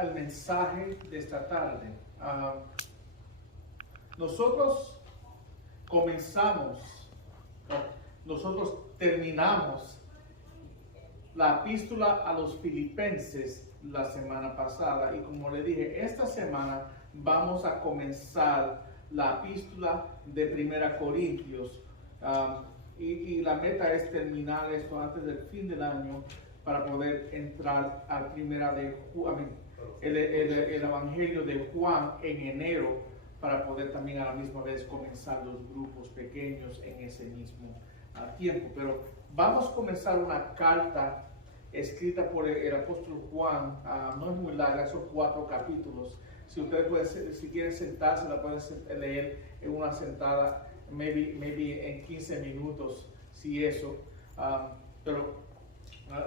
al mensaje de esta tarde. Nosotros terminamos la epístola a los Filipenses la semana pasada, y como le dije, esta semana vamos a comenzar la epístola de Primera Corintios, y la meta es terminar esto antes del fin del año para poder entrar al el Evangelio de Juan en enero, para poder también a la misma vez comenzar los grupos pequeños en ese mismo tiempo. Pero vamos a comenzar una carta escrita por el apóstol Juan. No es muy larga, son 4 capítulos. Si ustedes pueden, si quieren sentarse, la pueden leer en una sentada, maybe en 15 minutos, si eso. Pero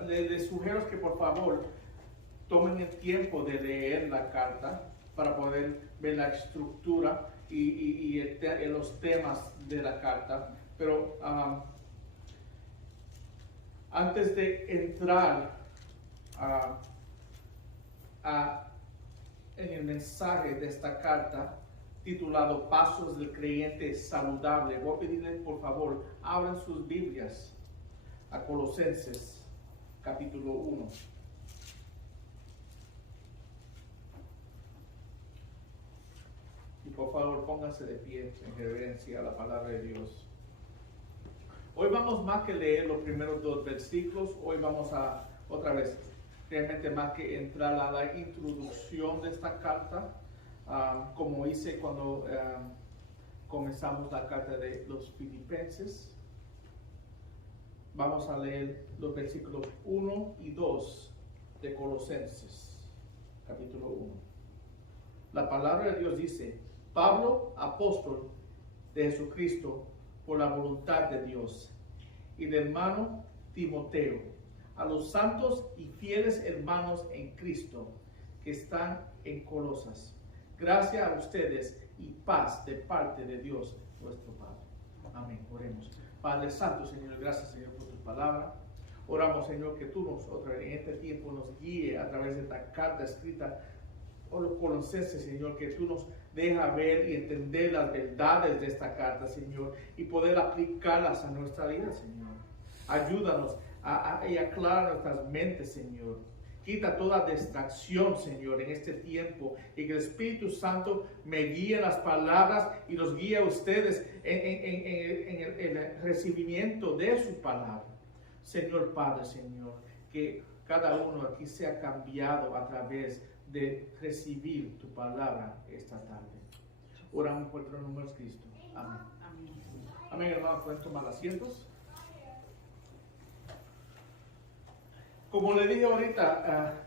les sugiero que por favor tomen el tiempo de leer la carta para poder ver la estructura y los temas de la carta. Pero antes de entrar en el mensaje de esta carta, titulado Pasos del Creyente Saludable, voy a pedirles por favor, abran sus Biblias a Colosenses capítulo 1. Y por favor pónganse de pie en reverencia a la palabra de Dios. Hoy vamos más que leer los primeros 2 versículos, hoy vamos a otra vez, realmente más que entrar a la introducción de esta carta, como hice cuando comenzamos la carta de los Filipenses. Vamos a leer los versículos 1 y 2 de Colosenses, capítulo 1. La palabra de Dios dice: Pablo, apóstol de Jesucristo, por la voluntad de Dios, y del hermano Timoteo, a los santos y fieles hermanos en Cristo que están en Colosas. Gracias a ustedes y paz de parte de Dios nuestro Padre. Amén. Oremos. Padre Santo, Señor, gracias, Señor, por tu palabra. Oramos, Señor, que tú en este tiempo nos guíe a través de esta carta escrita por los colosenses, Señor, que tú nos dejas ver y entender las verdades de esta carta, Señor, y poder aplicarlas a nuestra vida, Señor. Ayúdanos y aclara nuestras mentes, Señor. Quita toda distracción, Señor, en este tiempo, y que el Espíritu Santo me guíe en las palabras y los guíe a ustedes en el recibimiento de su palabra. Señor Padre, Señor, que cada uno aquí sea cambiado a través de recibir tu palabra esta tarde. Oramos por el nombre de Cristo. Amén. Amén. Amén, hermanos, pueden tomar asientos. Como le dije ahorita,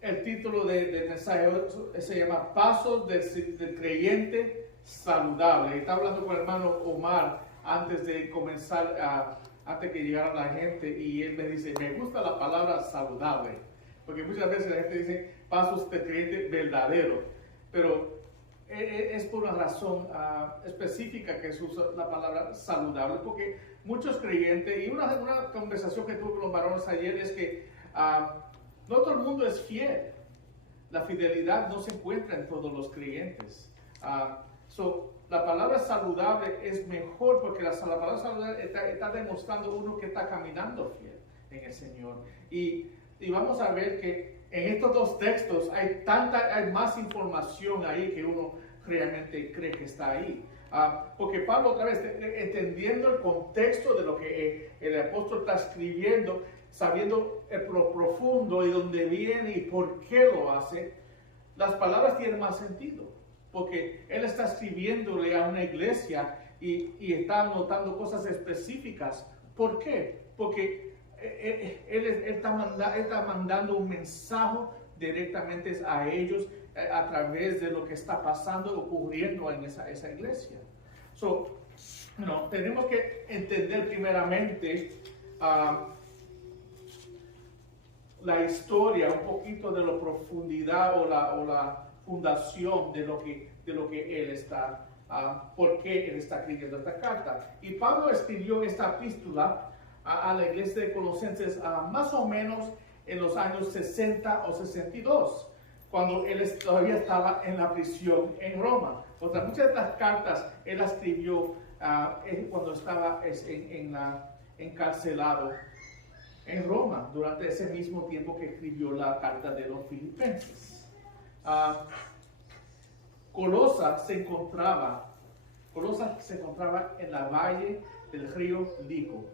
el título del mensaje se llama Pasos del Creyente Saludable. Está hablando con el hermano Omar antes de comenzar, antes que llegara la gente, y él me dice, me gusta la palabra saludable, porque muchas veces la gente dice pasos del creyente verdadero, pero es por una razón específica que se usa la palabra saludable, porque muchos creyentes, y una conversación que tuve con los varones ayer es que no todo el mundo es fiel. La fidelidad no se encuentra en todos los creyentes. La palabra saludable es mejor, porque la palabra saludable está demostrando uno que está caminando fiel en el Señor. Y vamos a ver que en estos 2 textos hay más información ahí que uno realmente cree que está ahí. Porque Pablo, otra vez, entendiendo el contexto de lo que el apóstol está escribiendo, sabiendo lo profundo y dónde viene y por qué lo hace, las palabras tienen más sentido. Porque él está escribiéndole a una iglesia y está anotando cosas específicas. ¿Por qué? Porque él está mandando un mensaje directamente a ellos a través de lo que está pasando, ocurriendo en esa iglesia. Tenemos que entender primeramente la historia, un poquito de la profundidad o la fundación de lo que él está, por qué él está escribiendo esta carta. Y Pablo escribió esta epístola a la iglesia de Colosenses más o menos en los años 60 o 62. cuando él todavía estaba en la prisión en Roma. Muchas de las cartas él escribió cuando estaba encarcelado en Roma, durante ese mismo tiempo que escribió la carta de los Filipenses. Colosa se encontraba en la valle del río Lico,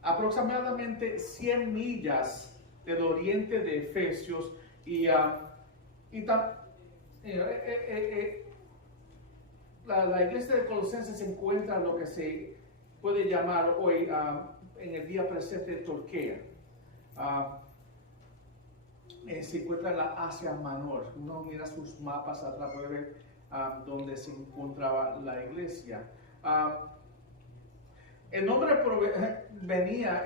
aproximadamente 100 millas del oriente de Efesios, la iglesia de Colosenses se encuentra en lo que se puede llamar hoy, en el día presente, Turquía. Se encuentra en la Asia Menor. Uno mira sus mapas atrás, puede ver donde se encontraba la iglesia. El nombre venía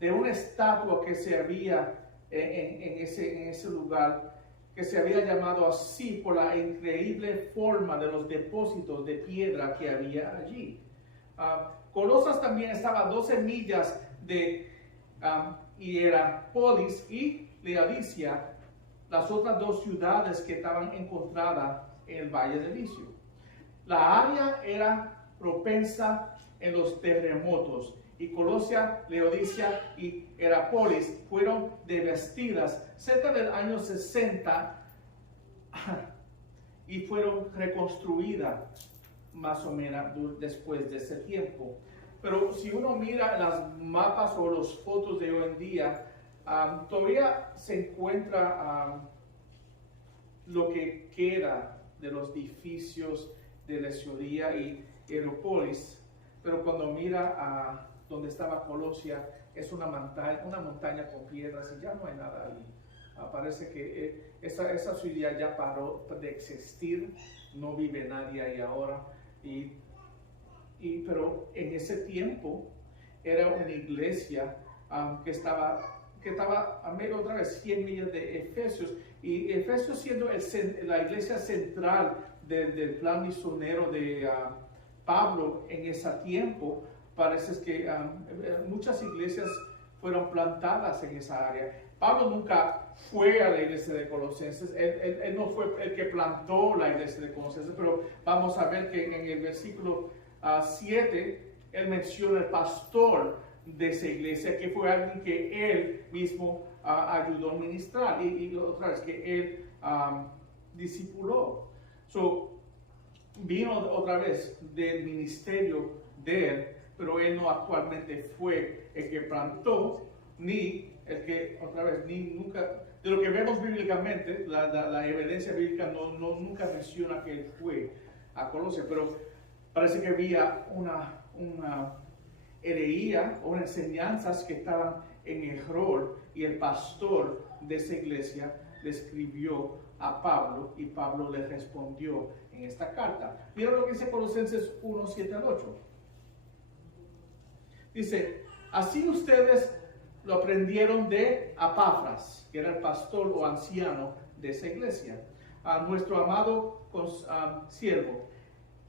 de una estatua que se había en ese lugar, que se había llamado así por la increíble forma de los depósitos de piedra que había allí. Colosas también estaba a 12 millas de Hierápolis y Laodicea, las otras dos ciudades que estaban encontradas en el Valle del Licio. La área era propensa en los terremotos, y Colosia, Laodicea y Hierápolis fueron devestidas cerca del año 60 y fueron reconstruidas más o menos después de ese tiempo. Pero si uno mira las mapas o las fotos de hoy en día, todavía se encuentra lo que queda de los edificios de Laodicea y Hierápolis, pero cuando mira donde estaba Colosia, es una montaña con piedras y ya no hay nada ahí. Parece que esa ciudad ya paró de existir, no vive nadie ahí ahora. Pero en ese tiempo era una iglesia que estaba a medio, otra vez, 100 millas de Efesios, y Efesios siendo la iglesia central del plan misionero de Pablo en ese tiempo. Parece que muchas iglesias fueron plantadas en esa área. Pablo nunca fue a la iglesia de Colosenses, él no fue el que plantó la iglesia de Colosenses, pero vamos a ver que en el versículo 7 él menciona el pastor de esa iglesia, que fue alguien que él mismo ayudó a ministrar, y otra vez que él discipuló. Vino otra vez del ministerio de él, pero él no actualmente fue el que plantó, ni el que, otra vez, ni nunca, de lo que vemos bíblicamente, la evidencia bíblica nunca menciona que él fue a Colosia, pero parece que había una herejía o enseñanzas que estaban en error, y el pastor de esa iglesia le escribió a Pablo, y Pablo le respondió en esta carta. Mira lo que dice Colosenses 1, 7 al 8. Dice: así ustedes lo aprendieron de Epafras, que era el pastor o anciano de esa iglesia, a nuestro amado siervo,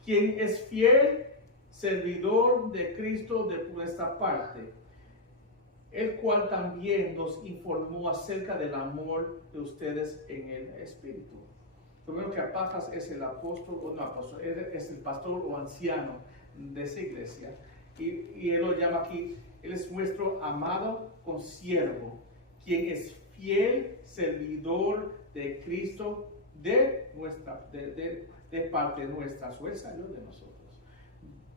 quien es fiel servidor de Cristo de nuestra parte, el cual también nos informó acerca del amor de ustedes en el Espíritu. Primero que Epafras es el apóstol, o no apóstol, es el pastor o anciano de esa iglesia, y él lo llama aquí, él es nuestro amado consiervo, quien es fiel servidor de Cristo de parte nuestra, o él salió de nosotros.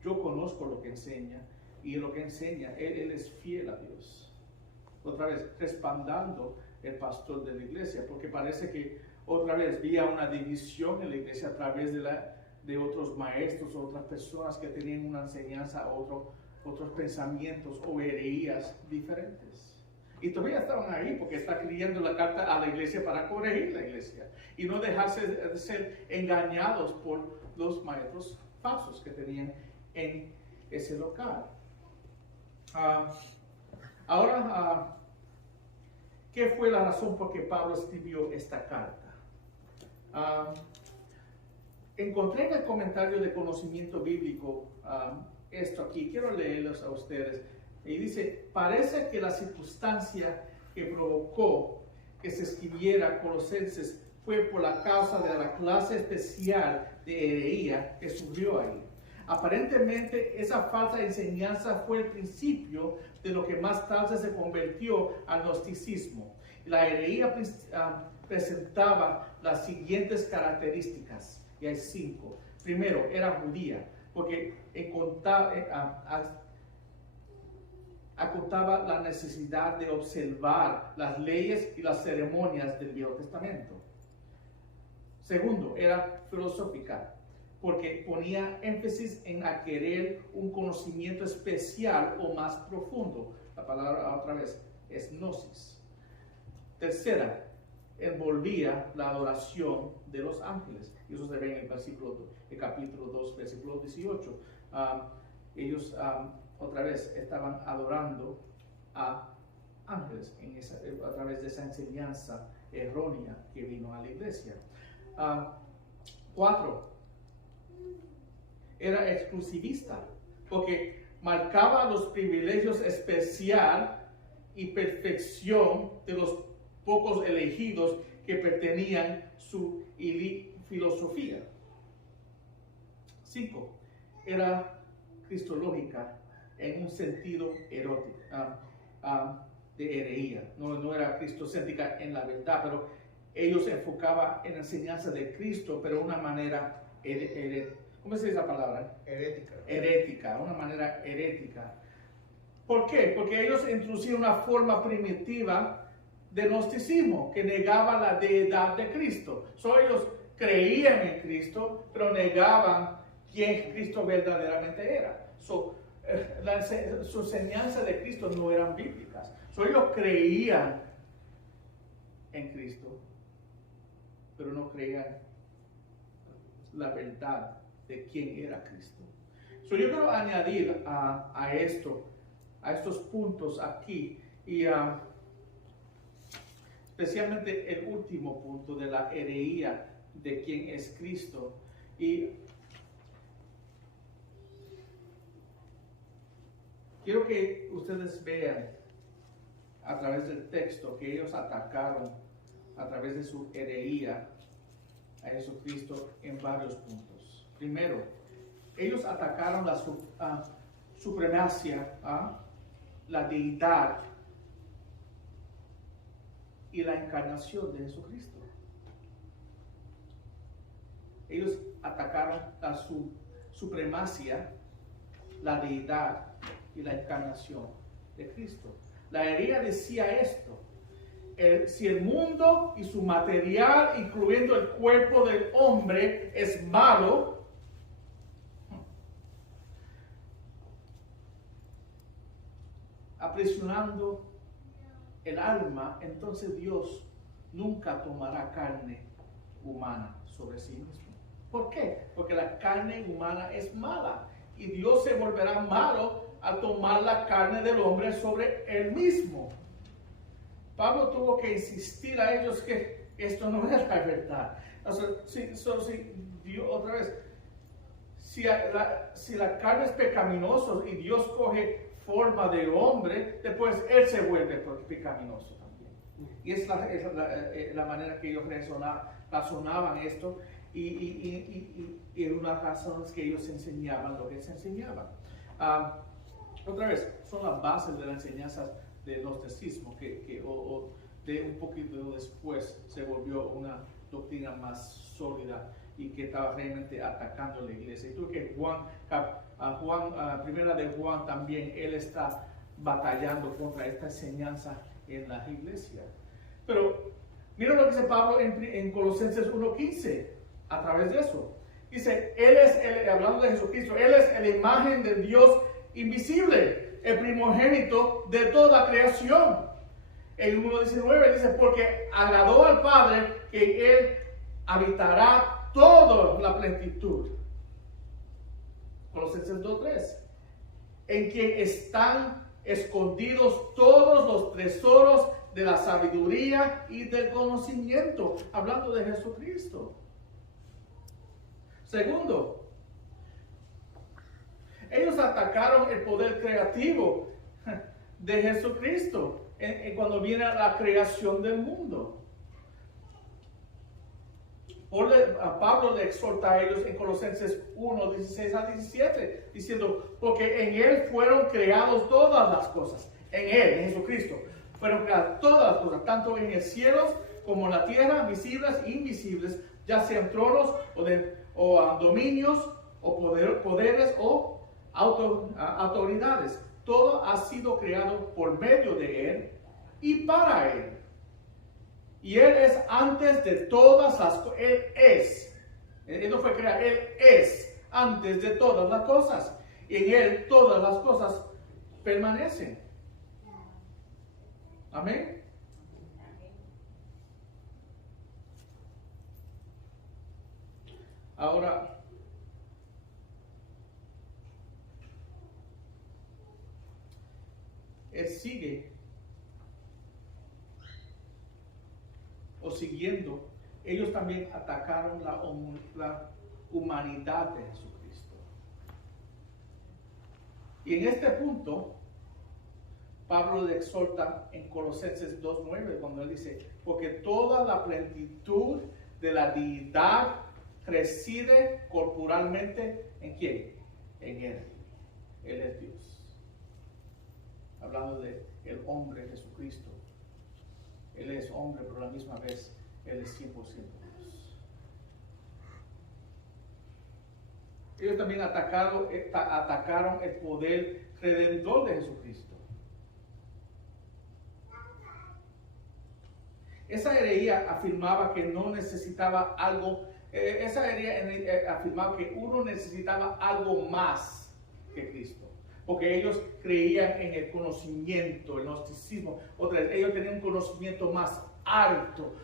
Yo conozco lo que enseña, y lo que enseña, él es fiel a Dios. Otra vez, respaldando el pastor de la iglesia, porque parece que otra vez había una división en la iglesia a través de otros maestros, otras personas que tenían una enseñanza, otros pensamientos o herejías diferentes. Y todavía estaban ahí porque está escribiendo la carta a la iglesia para corregir la iglesia y no dejarse de ser engañados por los maestros falsos que tenían en ese local. Ahora, ¿qué fue la razón por que Pablo escribió esta carta? Encontré en el comentario de conocimiento bíblico esto aquí, quiero leerlos a ustedes. Y dice: parece que la circunstancia que provocó que se escribiera Colosenses fue por la causa de la clase especial de herejía que surgió ahí. Aparentemente, esa falsa enseñanza fue el principio de lo que más tarde se convirtió al gnosticismo. La herejía presentaba las siguientes características, y hay 5. Primero, era judía, porque acotaba la necesidad de observar las leyes y las ceremonias del Viejo Testamento. Segundo, era filosófica, porque ponía énfasis en adquirir un conocimiento especial o más profundo. La palabra otra vez es gnosis. Tercera, envolvía la adoración de los ángeles. Y eso se ve en el capítulo 2, versículo 18. Ellos otra vez estaban adorando a ángeles a través de esa enseñanza errónea que vino a la iglesia. 4. Era exclusivista, porque marcaba los privilegios especial y perfección de los pocos elegidos que pertenían a su filosofía. 5. Era cristológica en un sentido erótico, de herejía. No era cristocéntrica en la verdad, pero ellos se enfocaban en la enseñanza de Cristo, pero de una manera ¿cómo se dice esa palabra? Herética, una manera herética. ¿Por qué? Porque ellos introducían una forma primitiva de gnosticismo que negaba la deidad de Cristo. Ellos creían en Cristo, pero negaban quién Cristo verdaderamente era. Su enseñanza de Cristo no eran bíblicas. Ellos creían en Cristo, pero no creían la verdad de quién era Cristo. Yo quiero añadir a estos puntos aquí, y especialmente el último punto de la herejía de quién es Cristo. Y quiero que ustedes vean a través del texto que ellos atacaron a través de su herejía a Jesucristo en varios puntos. Primero, ellos atacaron la supremacia, la deidad y la encarnación de Jesucristo. Ellos atacaron la supremacia, la deidad y la encarnación de Cristo. La herejía decía esto: si el mundo y su material, incluyendo el cuerpo del hombre, es malo, aprisionando el alma, entonces Dios nunca tomará carne humana sobre sí mismo. ¿Por qué? Porque la carne humana es mala y Dios se volverá malo al tomar la carne del hombre sobre él mismo. Pablo tuvo que insistir a ellos que esto no es la verdad. Otra vez, si la carne es pecaminosa y Dios coge forma de hombre, después él se vuelve pecaminoso también. Y es la manera que ellos razonaban esto, y una de las razones que ellos enseñaban lo que se enseñaban. Otra vez, son las bases de la enseñanza del gnosticismo, que de un poquito después se volvió una doctrina más sólida y que estaba realmente atacando la iglesia. Y tú que primera de Juan también, él está batallando contra esta enseñanza en la iglesia. Pero mira lo que dice Pablo en Colosenses 1:15, a través de eso. Dice, hablando de Jesucristo, Él es la imagen del Dios invisible, el primogénito de toda creación. En 1:19 dice, porque agradó al Padre que Él habitará toda la plenitud. Colosenses 2:3, en quien están escondidos todos los tesoros de la sabiduría y del conocimiento, hablando de Jesucristo. Segundo, ellos atacaron el poder creativo de Jesucristo. cuando viene la creación del mundo. Pablo le exhorta a ellos en Colosenses 1, 16 a 17, diciendo, porque en Él fueron creadas todas las cosas, en Él, en Jesucristo, fueron creadas todas las cosas, tanto en el cielo como en la tierra, visibles e invisibles, ya sean tronos o dominios, o poderes o autoridades. Todo ha sido creado por medio de Él y para Él. Y Él es antes de todas las cosas. Él es. Él no fue creado, Él es antes de todas las cosas. Y en Él todas las cosas permanecen. Amén. Ahora, Él sigue o siguiendo, ellos también atacaron la humanidad de Jesucristo. Y en este punto, Pablo le exhorta en Colosenses 2:9, cuando él dice, porque toda la plenitud de la deidad reside corporalmente ¿en quién? En Él. Él es Dios. Hablando de el hombre Jesucristo. Él es hombre, pero a la misma vez Él es 100% Dios. Ellos también atacaron el poder redentor de Jesucristo. Esa herejía afirmaba que no necesitaba algo, afirmaba que uno necesitaba algo más que Cristo. Porque ellos creían en el conocimiento, el gnosticismo. Otra vez, ellos tenían un conocimiento más alto.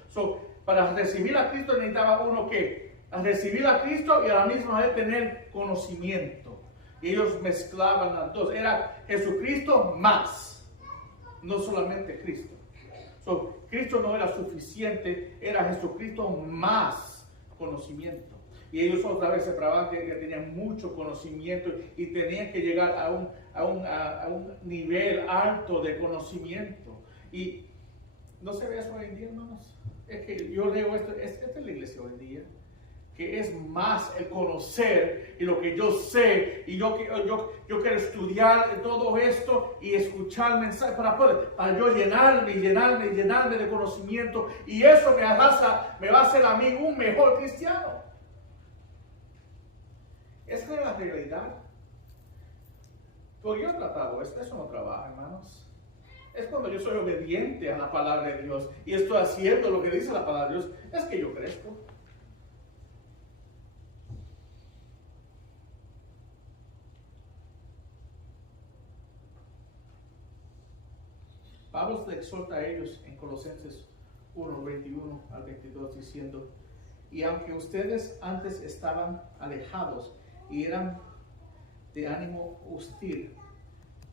Para recibir a Cristo necesitaba uno que recibir a Cristo y a la misma vez tener conocimiento. Y ellos mezclaban las dos. Era Jesucristo más, no solamente Cristo. Cristo no era suficiente, era Jesucristo más conocimiento. Y ellos otra vez se probaban que tenían mucho conocimiento y tenían que llegar a un nivel alto de conocimiento. Y no se ve eso hoy en día, hermanos. Es que yo leo esto, esta es la iglesia hoy en día, que es más el conocer y lo que yo sé, y yo quiero estudiar todo esto y escuchar mensajes para yo llenarme de conocimiento, y eso me va a hacer a mí un mejor cristiano. Esa es la realidad. Porque yo he tratado esto, eso no trabaja, hermanos. Es cuando yo soy obediente a la palabra de Dios y estoy haciendo lo que dice la palabra de Dios, es que yo crezco. Pablo le exhorta a ellos en Colosenses 1, 21 al 22, diciendo, y aunque ustedes antes estaban alejados y eran de ánimo hostil,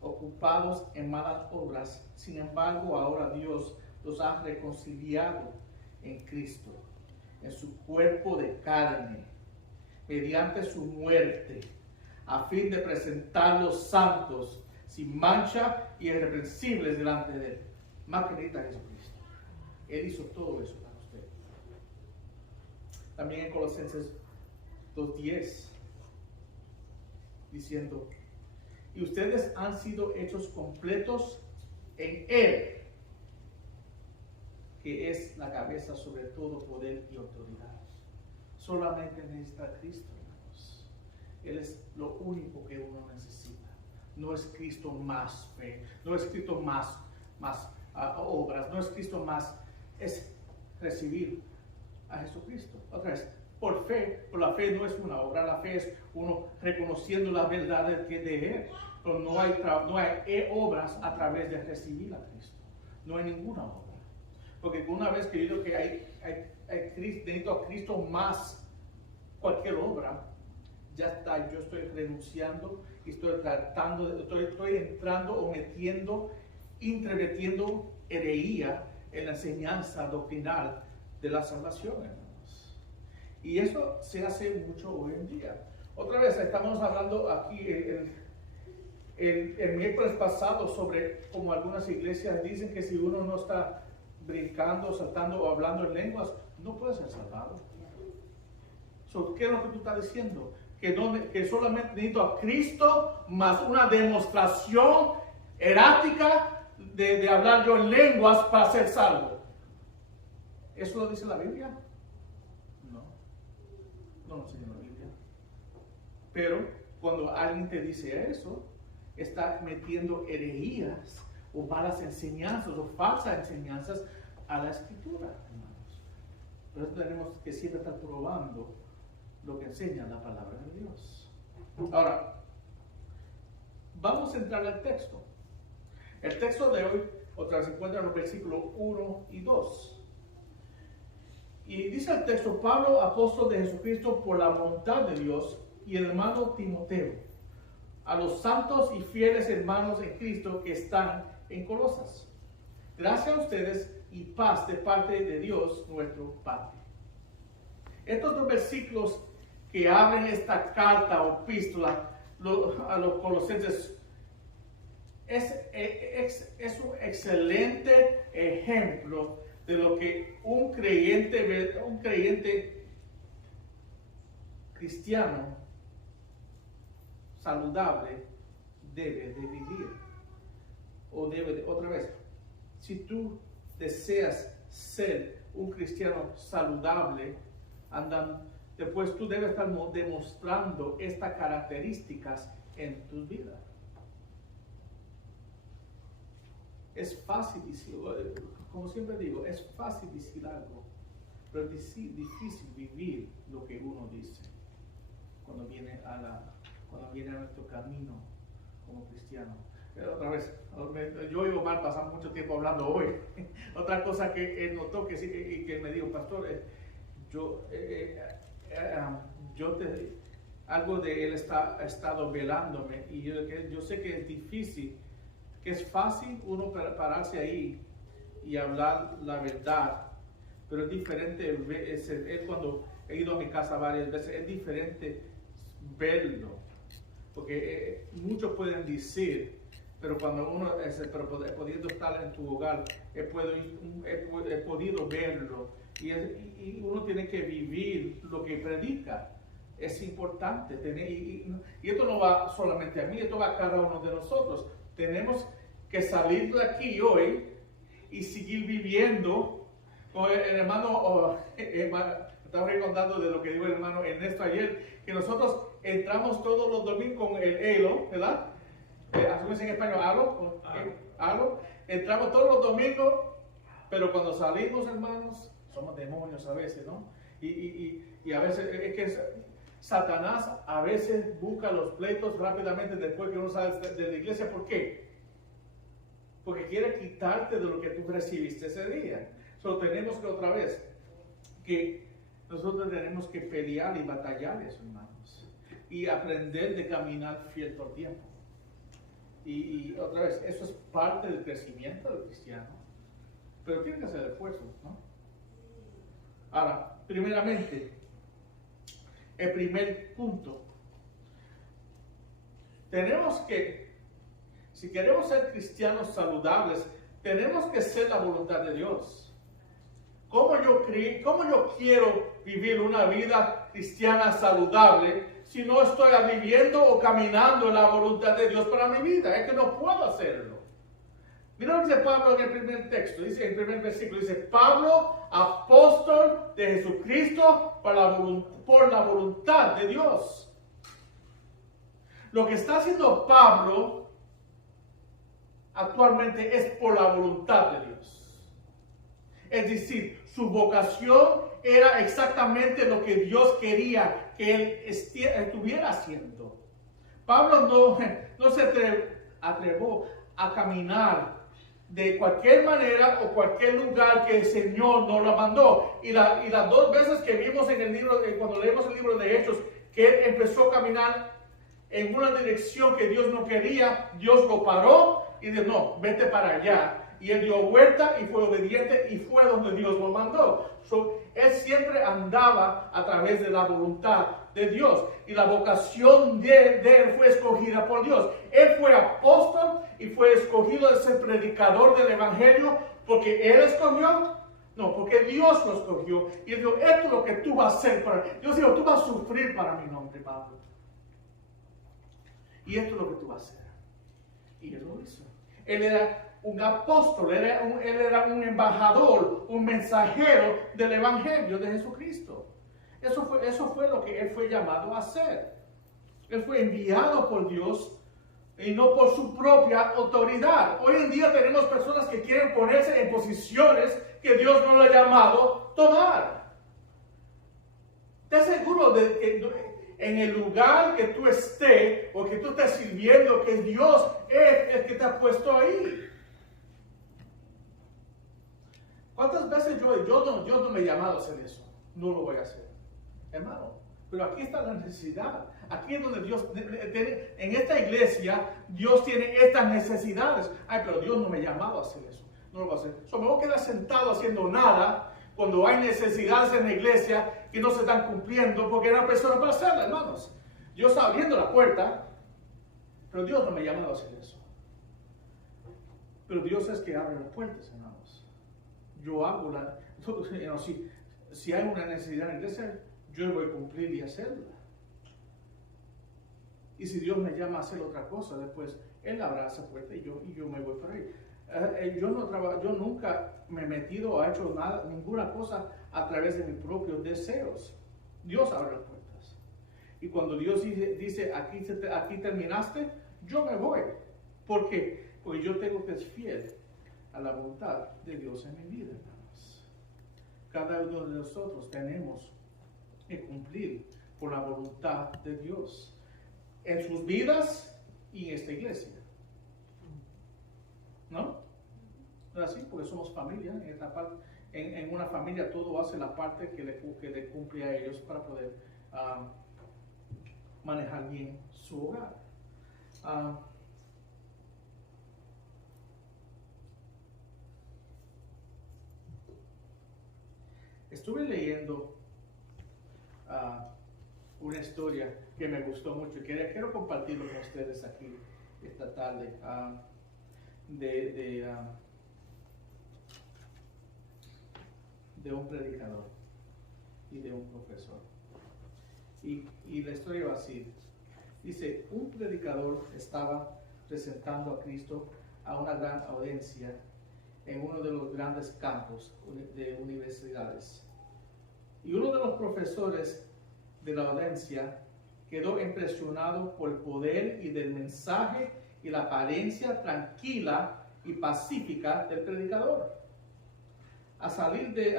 ocupados en malas obras, sin embargo ahora Dios los ha reconciliado en Cristo, en su cuerpo de carne, mediante su muerte, a fin de presentarlos santos, sin mancha y irreprensibles delante de Él. Más que necesita Jesucristo. Él hizo todo eso para usted. También en Colosenses 2:10, diciendo, y ustedes han sido hechos completos en Él, que es la cabeza sobre todo poder y autoridad. Solamente necesita Cristo, hermanos. Él es lo único que uno necesita. No es Cristo más fe, no es Cristo más obras, no es Cristo más, es recibir a Jesucristo. Otra vez, por fe, pero la fe no es una obra, la fe es uno reconociendo la verdad de Él. Pero no hay obras a través de recibir a Cristo. No hay ninguna obra. Porque una vez que yo digo que necesito a Cristo más cualquier obra, ya está, yo estoy renunciando y estoy entrando o introvertiendo herejía en la enseñanza doctrinal de la salvación, hermanos. Y eso se hace mucho hoy en día. Otra vez, estamos hablando aquí el miércoles pasado sobre como algunas iglesias dicen que si uno no está brincando, saltando o hablando en lenguas, no puede ser salvado. ¿Qué es lo que tú estás diciendo? Que solamente necesito a Cristo más una demostración erática de hablar yo en lenguas para ser salvo. ¿Eso lo dice la Biblia? No lo dice la Biblia. Pero cuando alguien te dice eso, está metiendo herejías o malas enseñanzas o falsas enseñanzas a la Escritura, hermanos. Por eso tenemos que siempre estar probando lo que enseña la palabra de Dios. Ahora, vamos a entrar al texto. El texto de hoy, otra vez se encuentra en los versículos 1 y 2. Y dice el texto: Pablo, apóstol de Jesucristo por la voluntad de Dios, y el hermano Timoteo, a los santos y fieles hermanos en Cristo que están en Colosas. Gracias a ustedes y paz de parte de Dios nuestro Padre. Estos dos versículos que abren esta carta o epístola a los colosenses es un excelente ejemplo de lo que un creyente cristiano saludable debe de vivir. O debe de, otra vez, si tú deseas ser un cristiano saludable, después tú debes estar demostrando estas características en tu vida. Es fácil decir, como siempre digo, es fácil decir algo, pero es difícil vivir lo que uno dice cuando viene a nuestro camino como cristiano. Pero otra vez, yo y Omar pasamos mucho tiempo hablando hoy. Otra cosa que él notó y que me dijo: pastor, algo de él ha estado velándome, y yo sé que es difícil, que es fácil uno pararse ahí y hablar la verdad, pero es diferente. Cuando he ido a mi casa varias veces, es diferente verlo, porque muchos pueden decir, pero cuando uno pudiendo estar en tu hogar, he podido verlo, y uno tiene que vivir lo que predica. Es importante y esto no va solamente a mí, esto va a cada uno de nosotros. Tenemos que salir de aquí hoy y seguir viviendo. Como el hermano estaba recordando de lo que dijo el hermano Ernesto ayer, que nosotros entramos todos los domingos con el ELO, ¿verdad? Así en español, alo. Entramos todos los domingos, pero cuando salimos, hermanos, somos demonios a veces, ¿no? Y a veces es que Satanás a veces busca los pleitos rápidamente después que uno sale de la iglesia. ¿Por qué? Porque quiere quitarte de lo que tú recibiste ese día. Solo tenemos que otra vez, que nosotros tenemos que pelear y batallar eso, hermanos. Y aprender de caminar fiel por tiempo. Y otra vez, eso es parte del crecimiento del cristiano. Pero tiene que hacer esfuerzos, ¿no? Ahora, primeramente, el primer punto. Tenemos que, si queremos ser cristianos saludables, tenemos que ser la voluntad de Dios. ¿Cómo yo quiero vivir una vida cristiana saludable si no estoy viviendo o caminando en la voluntad de Dios para mi vida? Es que no puedo hacerlo. Mira lo que dice Pablo en el primer texto, dice en el primer versículo, dice: Pablo, apóstol de Jesucristo por la voluntad de Dios. Lo que está haciendo Pablo actualmente es por la voluntad de Dios. Es decir, su vocación era exactamente lo que Dios quería que él estuviera haciendo. Pablo no se atrevió a caminar de cualquier manera o cualquier lugar que el Señor no lo mandó. Y las dos veces que vimos en el libro, cuando leemos el libro de Hechos, que él empezó a caminar en una dirección que Dios no quería, Dios lo paró y dijo: no, vete para allá. y él dio vuelta y fue obediente y fue donde Dios lo mandó. Él siempre andaba a través de la voluntad de Dios y la vocación de él fue escogida por Dios. Él fue apóstol y fue escogido de ser predicador del evangelio porque él escogió. No, porque Dios lo escogió y él dijo, esto es lo que tú vas a hacer para mí. Dios dijo, tú vas a sufrir para mi nombre, Pablo. Y esto es lo que tú vas a hacer. Y él lo hizo. Él era un apóstol, él era un embajador, un mensajero del evangelio de Jesucristo. Eso fue lo que él fue llamado a hacer. Él fue enviado por Dios y no por su propia autoridad. Hoy en día tenemos personas que quieren ponerse en posiciones que Dios no le ha llamado a tomar. ¿Estás seguro de que en el lugar que tú estés o que tú estés sirviendo, que Dios es el que te ha puesto ahí? ¿Cuántas veces yo no me he llamado a hacer eso? No lo voy a hacer, hermano. Pero aquí está la necesidad. Aquí es donde Dios, en esta iglesia, Dios tiene estas necesidades. Ay, pero Dios no me ha llamado a hacer eso. No lo voy a hacer. Me voy a quedar sentado haciendo nada cuando hay necesidades en la iglesia que no se están cumpliendo porque hay una persona para hacerla, hermanos. Dios está abriendo la puerta, pero Dios no me ha llamado a hacer eso. Pero Dios es que abre las puertas, hermanos. Yo hago si hay una necesidad en la iglesia, yo voy a cumplir y hacerla. Y si Dios me llama a hacer otra cosa, después Él abrirá esa puerta y yo me voy por ahí. Yo nunca me he metido o he hecho nada, ninguna cosa a través de mis propios deseos. Dios abre las puertas. Y cuando Dios dice aquí terminaste, yo me voy. ¿Por qué? Porque yo tengo que ser fiel a la voluntad de Dios en mi vida, hermanos. Cada uno de nosotros tenemos que cumplir por la voluntad de Dios en sus vidas y en esta iglesia. ¿No? ¿No es así? Porque somos familia. En esta parte, en una familia todo hace la parte que le cumple a ellos para poder manejar bien su hogar. Estuve leyendo una historia que me gustó mucho y quiero compartirlo con ustedes aquí esta tarde. De un predicador y de un profesor. Y la historia va así. Dice, un predicador estaba presentando a Cristo a una gran audiencia en uno de los grandes campos de universidades. Y uno de los profesores de la audiencia quedó impresionado por el poder y del mensaje y la apariencia tranquila y pacífica del predicador. Al salir del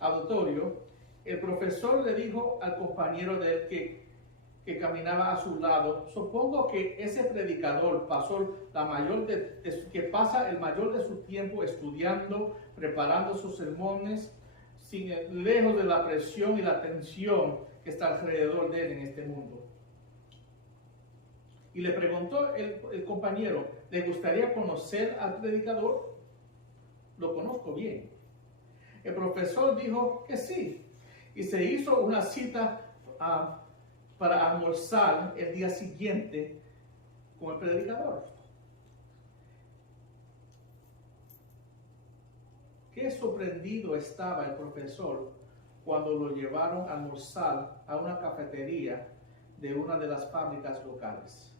auditorio, el profesor le dijo al compañero de él que caminaba a su lado, supongo que ese predicador pasa el mayor de su tiempo estudiando, preparando sus sermones, lejos de la presión y la tensión que está alrededor de él en este mundo. Y le preguntó el compañero, ¿le gustaría conocer al predicador? Lo conozco bien. El profesor dijo que sí, y se hizo una cita para almorzar el día siguiente con el predicador. Qué sorprendido estaba el profesor cuando lo llevaron a almorzar a una cafetería de una de las fábricas locales.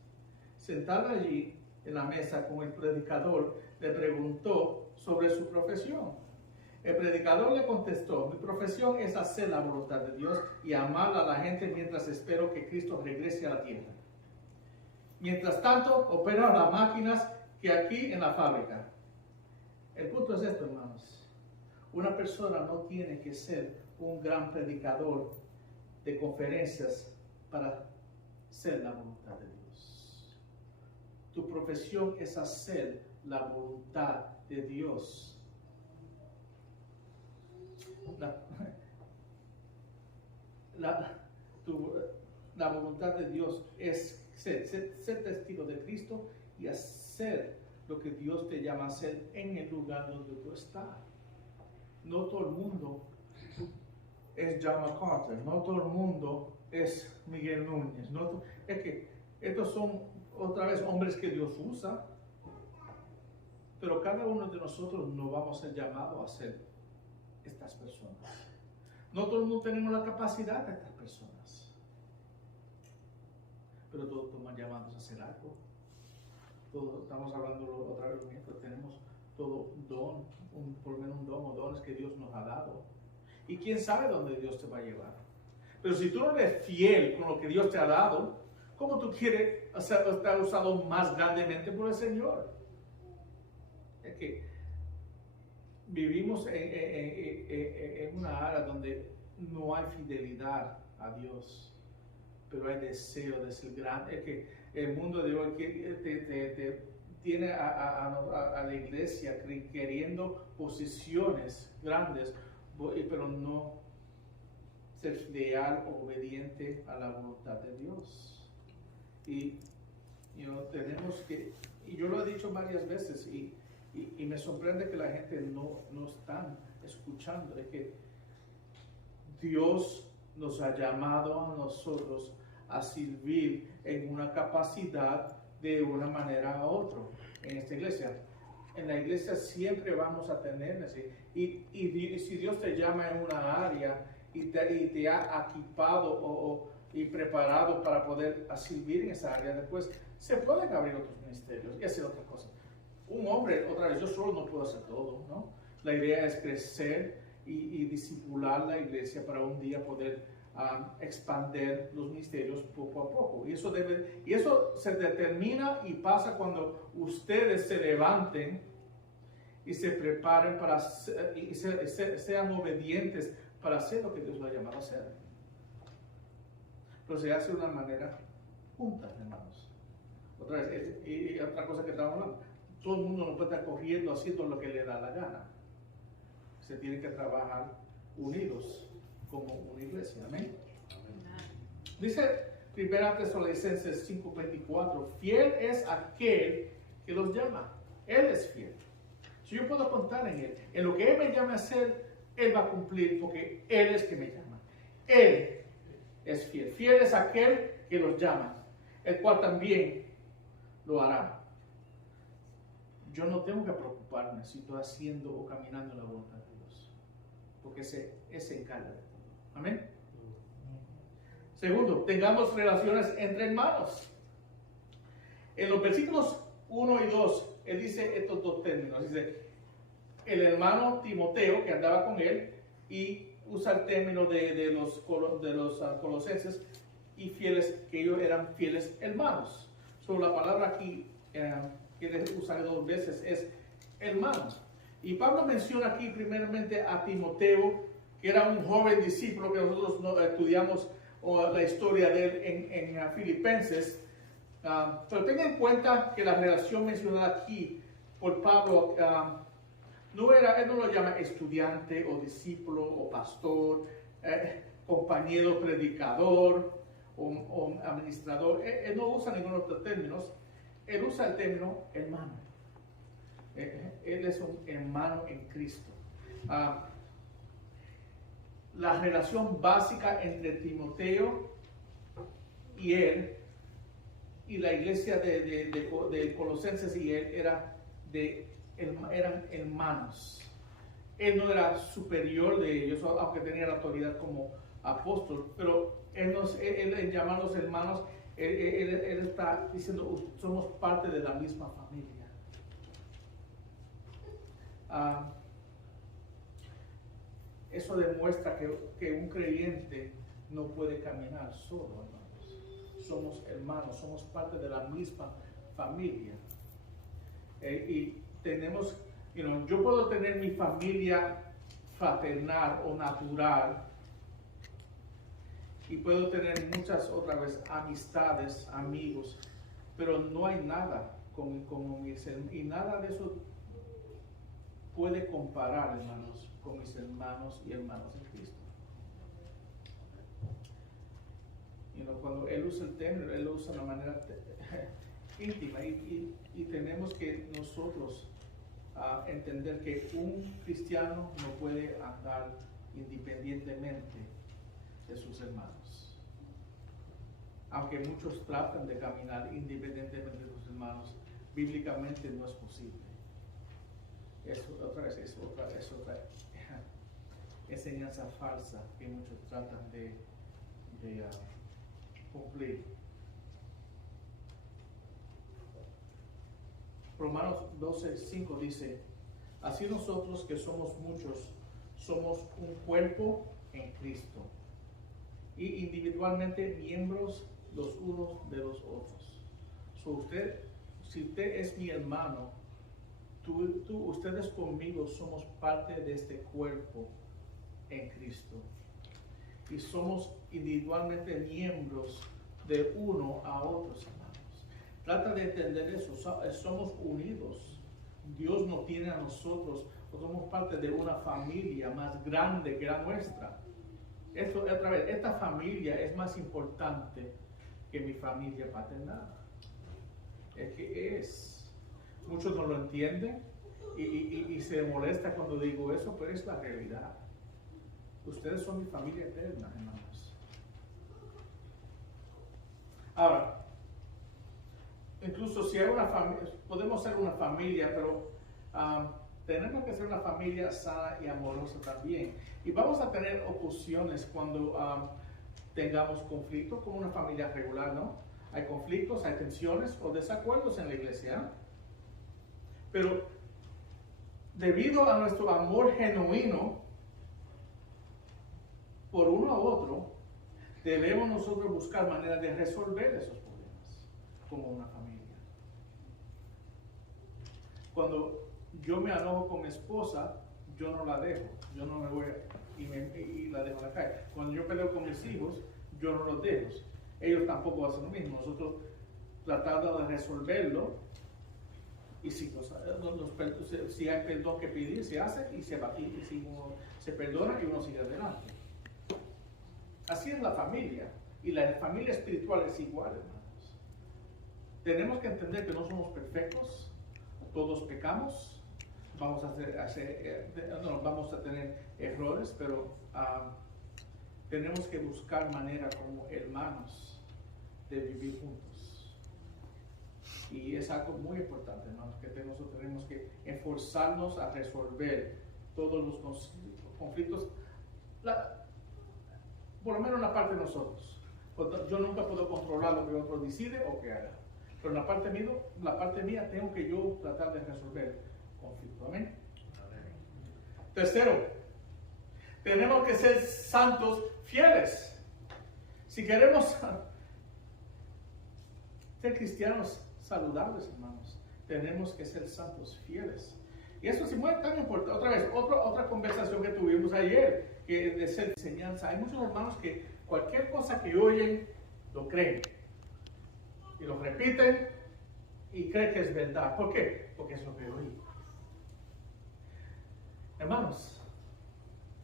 Sentado allí en la mesa con el predicador, le preguntó sobre su profesión. El predicador le contestó, mi profesión es hacer la voluntad de Dios y amar a la gente mientras espero que Cristo regrese a la tierra. Mientras tanto, opero las máquinas que aquí en la fábrica. El punto es esto, hermanos. Una persona no tiene que ser un gran predicador de conferencias para hacer la voluntad de Dios. Tu profesión es hacer la voluntad de Dios. La voluntad de Dios es ser testigo de Cristo y hacer lo que Dios te llama a hacer en el lugar donde tú estás. No todo el mundo es John MacArthur, no todo el mundo es Miguel Núñez. Es que estos son otra vez hombres que Dios usa, pero cada uno de nosotros no vamos a ser llamados a ser estas personas. No todo el mundo tenemos la capacidad de estas personas, pero todos estamos llamados a hacer algo. Todos estamos hablando otra vez, pero tenemos todo don, por lo menos un don o dones que Dios nos ha dado. Y quién sabe dónde Dios te va a llevar. Pero si tú no eres fiel con lo que Dios te ha dado, ¿cómo tú quieres estar usado más grandemente por el Señor? Es que vivimos en una área donde no hay fidelidad a Dios, pero hay deseo de ser grande. Es que el mundo de hoy tiene a la iglesia queriendo posiciones grandes, pero no ser leal o obediente a la voluntad de Dios. Y tenemos que, y yo lo he dicho varias veces, y me sorprende que la gente no está escuchando, es que Dios nos ha llamado a nosotros a servir en una capacidad de una manera a otra en esta iglesia. En la iglesia siempre vamos a tener ese. Y si Dios te llama en una área y te ha equipado y preparado para poder servir en esa área, después se pueden abrir otros ministerios y hacer otras cosas. Un hombre, otra vez, yo solo no puedo hacer todo, ¿no? La idea es crecer y discipular la iglesia para un día poder expandir los ministerios poco a poco. Y eso se determina y pasa cuando ustedes se levanten y se preparen para y sean obedientes para hacer lo que Dios lo ha llamado a hacer. Pero se hace de una manera junta, hermanos. Otra vez, y otra cosa que estamos hablando, todo el mundo no puede estar corriendo haciendo lo que le da la gana. Se tiene que trabajar unidos como una iglesia. Amén. Dice 1 Tesalonicenses 5:24, fiel es aquel que los llama. Él es fiel. Si yo puedo contar en Él, en lo que Él me llame a hacer, Él va a cumplir porque Él es que me llama. Él es fiel. Fiel es aquel que los llama, el cual también lo hará. Yo no tengo que preocuparme si estoy haciendo o caminando en la voluntad de Dios, porque ese encarga de todo. Amén. Segundo, tengamos relaciones entre hermanos. En los versículos 1 y 2, él dice estos dos términos. Dice, el hermano Timoteo, que andaba con él, y usa el término de los colosenses, y fieles, que ellos eran fieles hermanos. Sobre la palabra aquí, que le usa dos veces, es hermanos. Y Pablo menciona aquí primeramente a Timoteo, que era un joven discípulo que nosotros estudiamos la historia de él en Filipenses. Pero tengan en cuenta que la relación mencionada aquí por Pablo, él no lo llama estudiante o discípulo o pastor, compañero predicador o administrador. Él no usa ninguno de estos términos. Él usa el término hermano. Él es un hermano en Cristo. La relación básica entre Timoteo y él y la iglesia de Colosenses y él eran hermanos. Él no era superior de ellos, aunque tenía la autoridad como apóstol, pero él en llamarlos hermanos, él está diciendo, somos parte de la misma familia. Eso demuestra que un creyente no puede caminar solo, hermanos. Somos hermanos, somos parte de la misma familia. Y tenemos, yo puedo tener mi familia fraternal o natural, y puedo tener muchas otras veces amistades, amigos, pero no hay nada como mis hermanos, y nada de eso puede comparar, hermanos, con mis hermanos y hermanas en Cristo. Cuando él usa el término, él lo usa de una manera íntima y tenemos que nosotros entender que un cristiano no puede andar independientemente de sus hermanos. Aunque muchos tratan de caminar independientemente de sus hermanos, bíblicamente no es posible. Es otra enseñanza falsa que muchos tratan de cumplir. Romanos 12:5 dice: así nosotros que somos muchos, somos un cuerpo en Cristo y individualmente miembros los unos de los otros. Si usted es mi hermano, ustedes conmigo somos parte de este cuerpo en Cristo y somos individualmente miembros de uno a otros, hermanos. Trata de entender eso, somos unidos. Dios nos tiene a nosotros, somos parte de una familia más grande que la nuestra. Esto, otra vez, esta familia es más importante que mi familia paternal. Es que es. Muchos no lo entienden y se molesta cuando digo eso, pero es la realidad. Ustedes son mi familia eterna, hermanos. Ahora, incluso si hay una familia, podemos ser una familia, pero tenemos que ser una familia sana y amorosa también. Y vamos a tener oposiciones cuando tengamos conflictos como una familia regular, ¿no? Hay conflictos, hay tensiones o desacuerdos en la iglesia. Pero debido a nuestro amor genuino por uno a otro, debemos nosotros buscar maneras de resolver esos problemas como una familia. Cuando yo me enojo con mi esposa, yo no la dejo, yo no me voy y la dejo en la calle. Cuando yo peleo con mis hijos, yo no los dejo. Ellos tampoco hacen lo mismo. Nosotros tratamos de resolverlo y si hay perdón que pedir, se hace y se va. Y si uno se perdona y uno sigue adelante. Así es la familia. Y la familia espiritual es igual, hermanos. Tenemos que entender que no somos perfectos. Todos pecamos. Vamos a tener errores, pero tenemos que buscar manera como hermanos de vivir juntos. Y es algo muy importante, hermanos, que nosotros tenemos que esforzarnos a resolver todos los conflictos, por lo menos la parte de nosotros. Yo nunca puedo controlar lo que otro decide o que haga. Pero la parte mía tengo que yo tratar de resolver conflicto. Amén. Tercero, tenemos que ser santos fieles. Si queremos ser cristianos saludables, hermanos, tenemos que ser santos fieles. Y eso sí es tan importante. Otra vez, otra conversación que tuvimos ayer, que de ser enseñanza. Hay muchos hermanos que cualquier cosa que oyen, lo creen. Y lo repiten y creen que es verdad. ¿Por qué? Porque es lo que oí. Hermanos,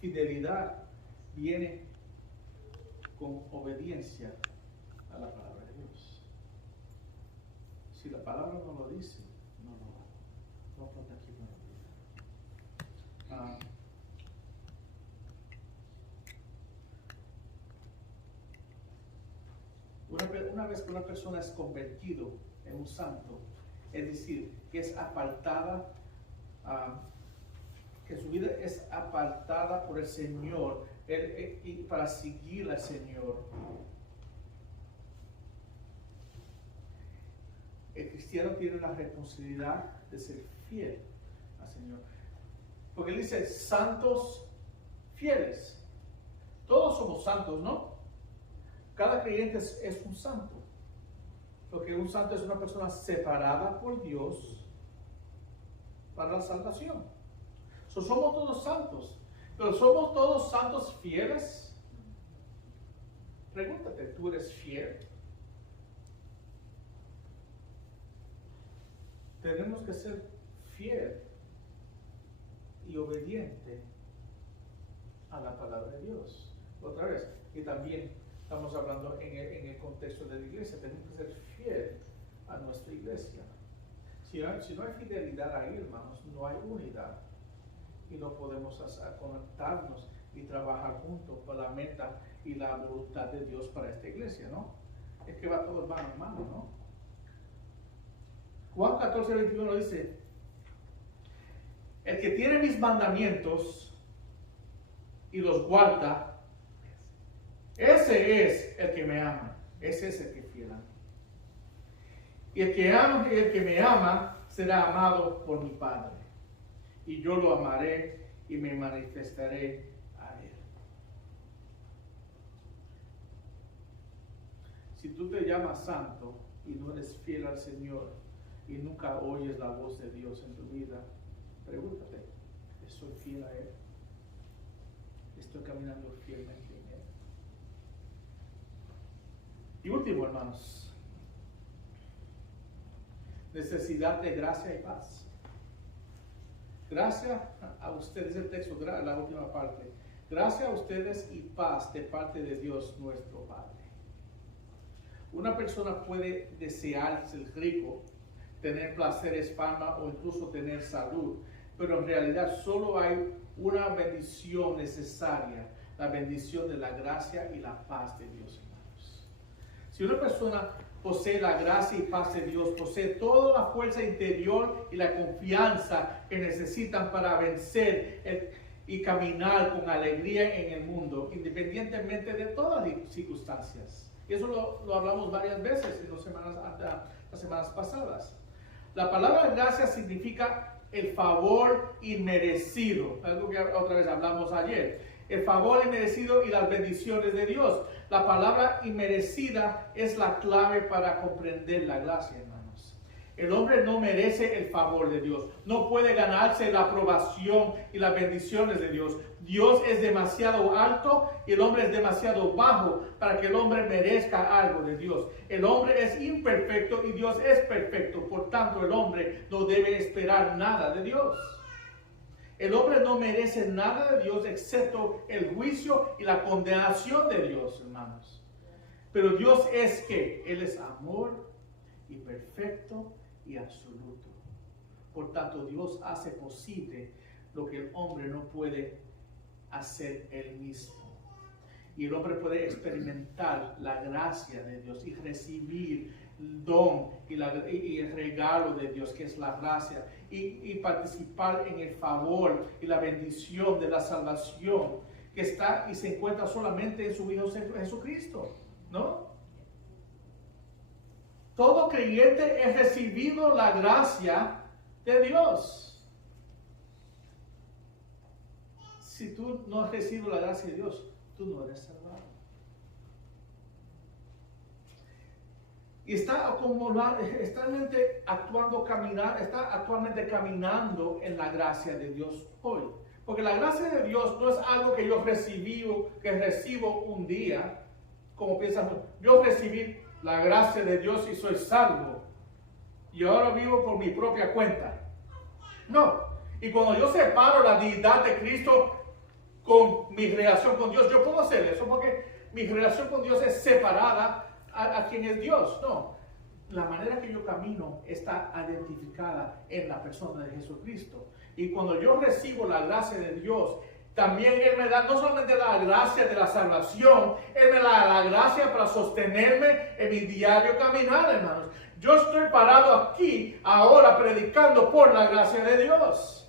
fidelidad viene con obediencia a la palabra de Dios. Si la palabra no lo dice, no lo hago. No falta aquí no lo diga. Una vez que una persona es convertido en un santo, es decir, que es apartada, que su vida es apartada por el Señor y para seguir al Señor. El cristiano tiene la responsabilidad de ser fiel al Señor. Porque él dice, santos fieles. Todos somos santos, ¿no? Cada creyente es un santo. Porque un santo es una persona separada por Dios para la salvación. Somos todos santos. Pero ¿somos todos santos fieles? Pregúntate, ¿tú eres fiel? Tenemos que ser fiel y obediente a la palabra de Dios. Otra vez, y también estamos hablando en el contexto de la iglesia, tenemos que ser fiel a nuestra iglesia. Si no hay fidelidad ahí, hermanos, no hay unidad. Y no podemos conectarnos y trabajar juntos por la meta y la voluntad de Dios para esta iglesia, ¿no? Es que va todo mano en mano, ¿no? Juan 14, 21 dice: el que tiene mis mandamientos y los guarda, ese es el que me ama. Ese es el que es fiel a mí. Y el que me ama será amado por mi Padre. Y yo lo amaré y me manifestaré a él. Si tú te llamas santo y no eres fiel al Señor y nunca oyes la voz de Dios en tu vida, pregúntate: ¿soy fiel a Él? ¿Estoy caminando fielmente en Él? Y último, hermanos, necesidad de gracia y paz. Gracias a ustedes, el texto, la última parte. Gracias a ustedes y paz de parte de Dios nuestro Padre. Una persona puede desear ser rico, tener placeres, fama o incluso tener salud, pero en realidad solo hay una bendición necesaria: la bendición de la gracia y la paz de Dios, hermanos. Si una persona posee la gracia y paz de Dios, posee toda la fuerza interior y la confianza que necesitan para vencer y caminar con alegría en el mundo, independientemente de todas las circunstancias. Y eso lo hablamos varias veces en las semanas pasadas. La palabra gracia significa el favor inmerecido, algo que otra vez hablamos ayer. El favor inmerecido y las bendiciones de Dios. La palabra inmerecida es la clave para comprender la gracia, hermanos. El hombre no merece el favor de Dios. No puede ganarse la aprobación y las bendiciones de Dios. Dios es demasiado alto y el hombre es demasiado bajo para que el hombre merezca algo de Dios. El hombre es imperfecto y Dios es perfecto. Por tanto, el hombre no debe esperar nada de Dios. El hombre no merece nada de Dios excepto el juicio y la condenación de Dios, hermanos. Pero Dios es que Él es amor y perfecto y absoluto. Por tanto, Dios hace posible lo que el hombre no puede hacer él mismo. Y el hombre puede experimentar la gracia de Dios y recibir el don y el regalo de Dios, que es la gracia, y participar en el favor y la bendición de la salvación que está y se encuentra solamente en su Hijo Jesucristo, ¿no? Todo creyente ha recibido la gracia de Dios. Si tú no has recibido la gracia de Dios, tú no eres salvado. Y está actualmente caminando en la gracia de Dios hoy. Porque la gracia de Dios no es algo que yo recibo un día, como piensan, yo recibí la gracia de Dios y soy salvo. Y ahora vivo por mi propia cuenta. No. Y cuando yo separo la deidad de Cristo con mi relación con Dios, yo puedo hacer eso porque mi relación con Dios es separada a quien es Dios. No, la manera que yo camino está identificada en la persona de Jesucristo. Y cuando yo recibo la gracia de Dios, también Él me da no solamente la gracia de la salvación, Él me da la gracia para sostenerme en mi diario caminar, hermanos. Yo estoy parado aquí ahora predicando por la gracia de Dios.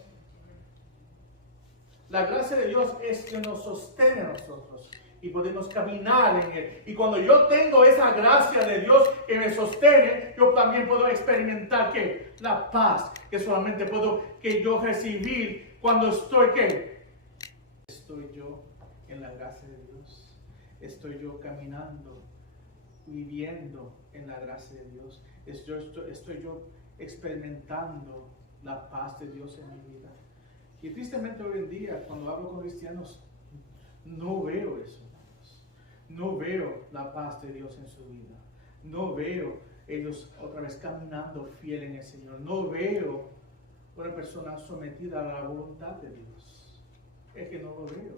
La gracia de Dios es que nos sostiene a nosotros y podemos caminar en Él. Y cuando yo tengo esa gracia de Dios que me sostiene, yo también puedo experimentar que la paz que solamente puedo que yo recibir cuando estoy estoy yo en la gracia de Dios. Estoy yo caminando, viviendo en la gracia de Dios. Estoy yo experimentando la paz de Dios en mi vida. Y tristemente hoy en día, cuando hablo con cristianos, no veo eso, hermanos. No veo la paz de Dios en su vida. No veo ellos otra vez caminando fiel en el Señor. No veo una persona sometida a la voluntad de Dios. Es que no lo veo.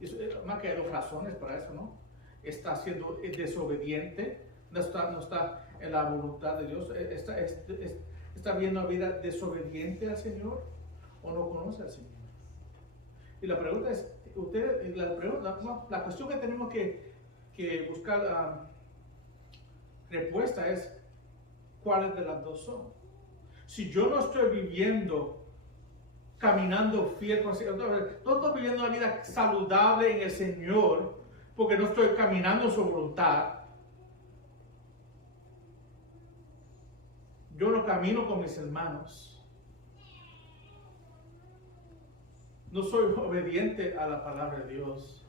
Eso, más que hay dos razones para eso, ¿no? Está siendo desobediente no está en la voluntad de Dios, está viviendo una vida desobediente al Señor o no conoce al Señor. Y la pregunta es, la cuestión que tenemos que buscar respuesta es, ¿cuáles de las dos son? Si yo no estoy viviendo, caminando fiel, no estoy viviendo una vida saludable en el Señor, porque no estoy caminando en su voluntad, yo no camino con mis hermanos, no soy obediente a la palabra de Dios,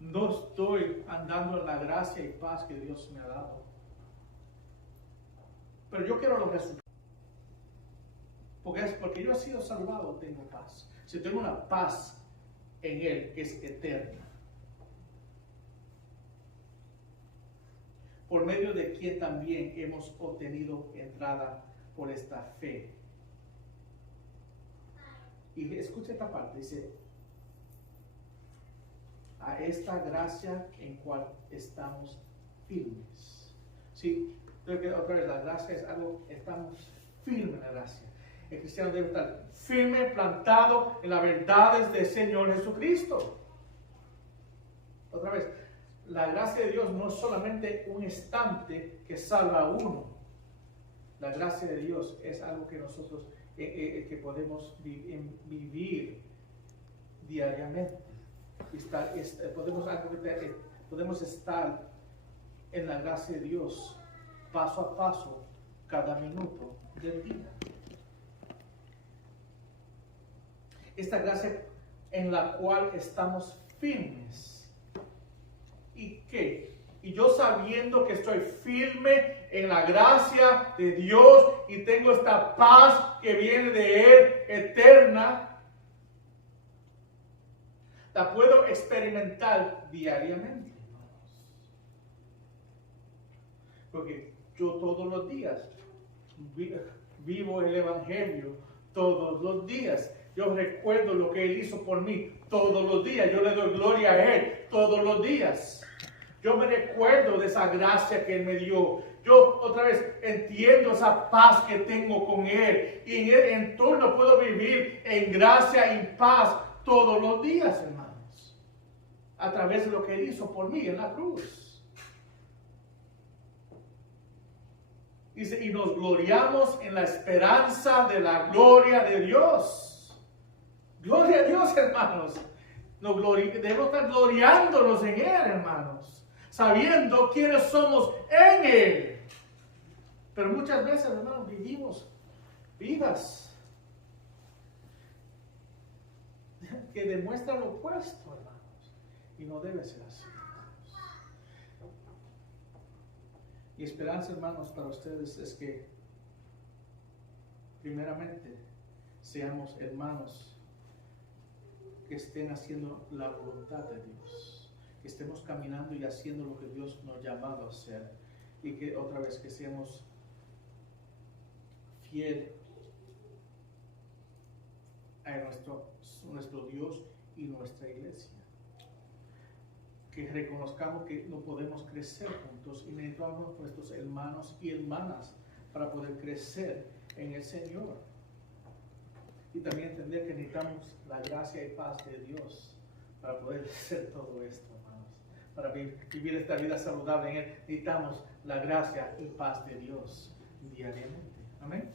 no estoy andando en la gracia y paz que Dios me ha dado. Pero yo quiero los resultados. Porque yo he sido salvado, tengo paz. Si tengo una paz en Él que es eterna. Por medio de quien también hemos obtenido entrada por esta fe. Y escucha esta parte, dice, a esta gracia en cual estamos firmes. Sí, creo que otra vez la gracia es algo, estamos firmes en la gracia. El cristiano debe estar firme, plantado en las verdades del Señor Jesucristo. Otra vez, la gracia de Dios no es solamente un instante que salva a uno. La gracia de Dios es algo que nosotros que podemos vivir diariamente. Podemos estar en la gracia de Dios paso a paso, cada minuto del día. Esta gracia en la cual estamos firmes. ¿Y qué? Y yo sabiendo que estoy firme en la gracia de Dios y tengo esta paz que viene de Él eterna, la puedo experimentar diariamente. Porque yo todos los días vivo el Evangelio, todos los días. Yo recuerdo lo que Él hizo por mí todos los días. Yo le doy gloria a Él todos los días. Yo me recuerdo de esa gracia que Él me dio. Yo otra vez entiendo esa paz que tengo con Él. Y en Él en torno puedo vivir en gracia y paz todos los días, hermanos. A través de lo que Él hizo por mí en la cruz. Dice, y nos gloriamos en la esperanza de la gloria de Dios. Gloria a Dios, hermanos. Debemos estar gloriándonos en Él, hermanos. Sabiendo quiénes somos en Él. Pero muchas veces, hermanos, vivimos vidas que demuestran lo opuesto, hermanos. Y no debe ser así. Y esperanza, hermanos, para ustedes es que, primeramente, seamos hermanos que estén haciendo la voluntad de Dios. Que estemos caminando y haciendo lo que Dios nos ha llamado a hacer. Y que otra vez que seamos fiel a nuestro Dios y nuestra iglesia. Que reconozcamos que no podemos crecer juntos y necesitamos nuestros hermanos y hermanas para poder crecer en el Señor. Y también entender que necesitamos la gracia y paz de Dios para poder hacer todo esto, hermanos. Para vivir esta vida saludable en Él, necesitamos la gracia y paz de Dios diariamente. Amén.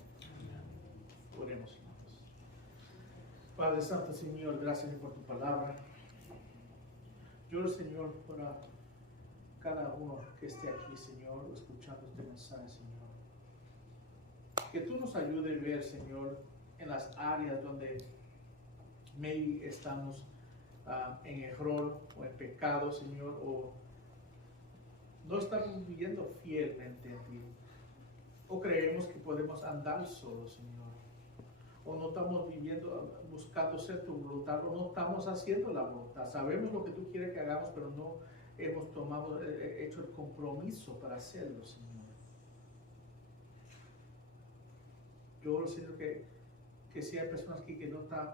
Oremos, hermanos. Padre Santo, Señor, gracias por tu palabra. Yo, Señor, para cada uno que esté aquí, Señor, escuchando este mensaje, Señor. Que tú nos ayudes a ver, Señor, en las áreas donde maybe estamos en error o en pecado, Señor, o no estamos viviendo fielmente en ti. O creemos que podemos andar solos, Señor. O no estamos buscando ser tu voluntad, o no estamos haciendo la voluntad. Sabemos lo que tú quieres que hagamos, pero no hemos hecho el compromiso para hacerlo, Señor. Yo, Señor, que si hay personas aquí que no están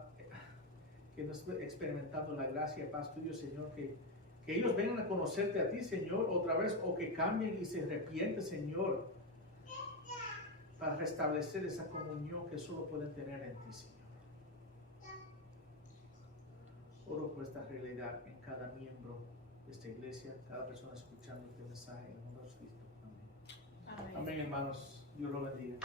experimentando la gracia y paz tuya, Señor, que Que ellos vengan a conocerte a ti, Señor, otra vez, o que cambien y se arrepienten, Señor, para restablecer esa comunión que solo pueden tener en ti, Señor. Oro por esta realidad en cada miembro de esta iglesia, cada persona escuchando este mensaje en el nombre de Cristo. Amén. Amén, hermanos. Dios lo bendiga.